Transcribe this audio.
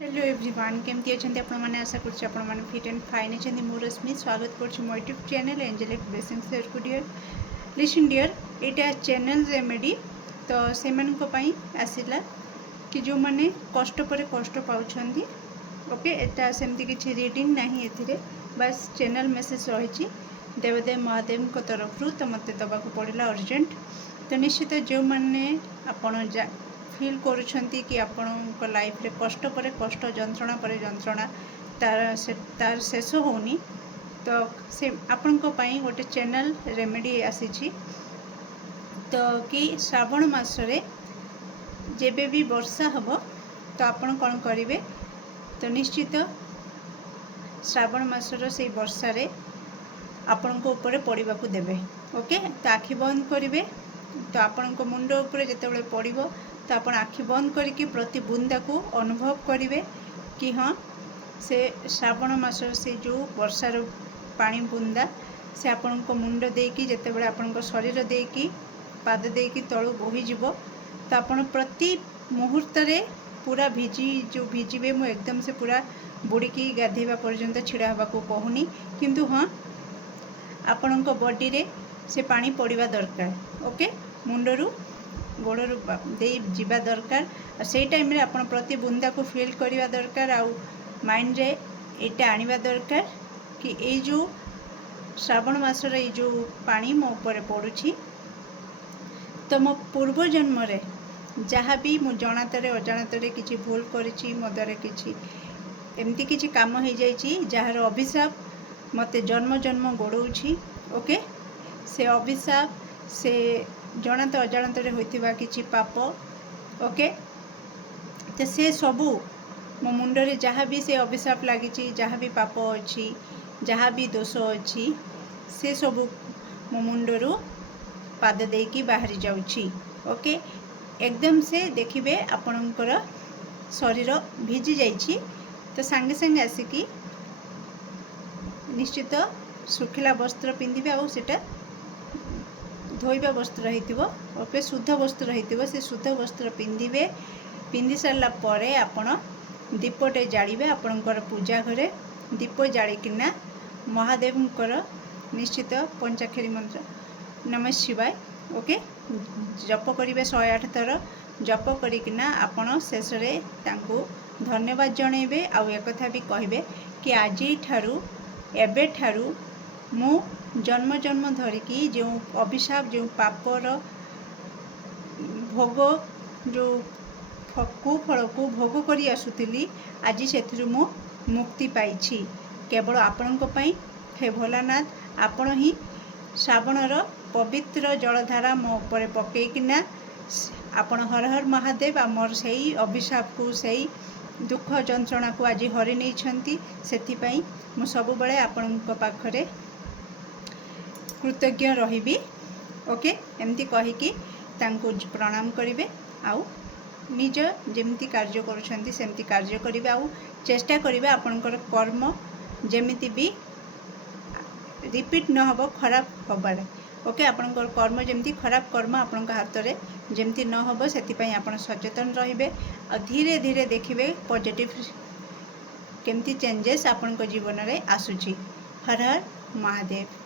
Hello everyone केमती अच्छा आपण मैंने आशा कर फिट एंड फाइन अच्छे मु रश्मि स्वागत कर मो YouTube channel Angelic Blessings dear listen dear यहाँ चैनल रेमेडी तो से आसला कि जो मैंने कष्ट पर कष्ट पाँच ओके एटा सेमती किसी रीडिंग ना ये बस चैनल मेसेज रही देवदेव महादेव तरफ तो मत दबाक पड़ा अर्जेंट तो निश्चित जो मैंने आपण फील करुँच कि आपण लाइफ रे कष्ट पर कष्ट जंत्रणा पर जंत्रणा तार शेष होनी तो से आपण गोटे चैनल रेमेडी आसी तो कि श्रावण मासरे जेबे भी वर्षा हब तो आपण कौन करेंगे तो निश्चित श्रावण मासर से वर्षा रे आपण ऊपर पड़ा देवे ओके तो आखि बंद करेंगे तो आपण मुंड उपर जिते पड़ो तो आप आखि बंद करके प्रति बुंदा को अनुभव करेंगे कि हाँ से श्रावण मासर से जो वर्षार पानी बुंदा से आपण मुंड देकी जिते आपण शरीर देकी पाद देकी तलू बोहीज तो आप प्रति मुहूर्त पूरा भिजी जो भिजिबे मु एकदम से पूरा बुड़ीकी गाधेवा पर्यंत छिड़ा हवा को कहूनी किंतु हाँ आपण बॉडी रे से पानी पड़वा दरकार ओके मुंडरू गोड़ू दे जीवा दरकार से टाइम रे आपण प्रति बुंदा को फील करवा दरकार आउ माइंड रे एटा आनिबा दरकार कि ए जो श्रावण मासर ये जो पानी मो ऊपर पड़ुछि तो मो पूर्व जन्म रे जहाँ भी मु जनातरे अजाणतरे किसी भूल करिछि मो द्वारा किछि एमती किछि काम हो जाइछि जार अभिशाप मते जन्म जन्म गोड़ौछि ओके से अभिशाप से जनात अजाणतरे होइतिबा किछि पाप ओके तो से सबू मो मुंडरे जहाँ भी से अभिशाप लगी जहाँ भी पाप अच्छी जहाँ भी दोष अच्छी से सबू मो मुंडरू पाद देकी बाहरी जाउछि ओके एकदम से देखिबे आपणकर शरीर भिजी जाइछि तो सांगे सांगे आसिकी निश्चित सुखिला वस्त्र पिंधिबे आउ सेटा धोइबा वस्त्र होइतिबो ओके शुद्ध वस्त्र होइतिबो से शुद्ध वस्त्र पिंधिबे पिंधि सारला परे आपण दीपटे जालिबे आपणकर पूजा घरे दीप जालिकिना महादेवंकर निश्चित पंचाक्षरी मंत्र नमः शिवाय ओके जप करिबे 108 थर जप करिकिना आपण शेष रे तांको धन्यवाद जणेबे आउ एक कथा भी कहबे कि आजी ठारू एबे ठारू मु जन्म जन्म धरिकी जो अभिशाप जो पापर भोग जो कुफल को भोग करी आसुतिली आज से मुक्ति पाई केवल आपण हे भोलानाथ आपण ही श्रावणर पवित्र जलधारा मो ऊपर पकईकिना आपण हर हर महादेव आ मोर से अभिशाप को सही दुख जंत्रणा को आज हरि नहीं से मु सब बेले आपण पाखरे कृतज्ञ रही ओके एमती कहीकि तांको प्रणाम करेंगे आउ निज जमती कार्य करुछंती सेमती कार्य करेंगे आउ चेष्टा करेंगे आपणकर कर्म जमिति भी रिपीट न हो खराब हबार ओके आपणकर कर्म जमती खराब कर्म आपण हाथ में जमती न हो से आपण सचेतन रहिबे आ धीरे धीरे देखिबे पॉजिटिव केमती चेंजेस आपण जीवन में आसुची हर हर महादेव।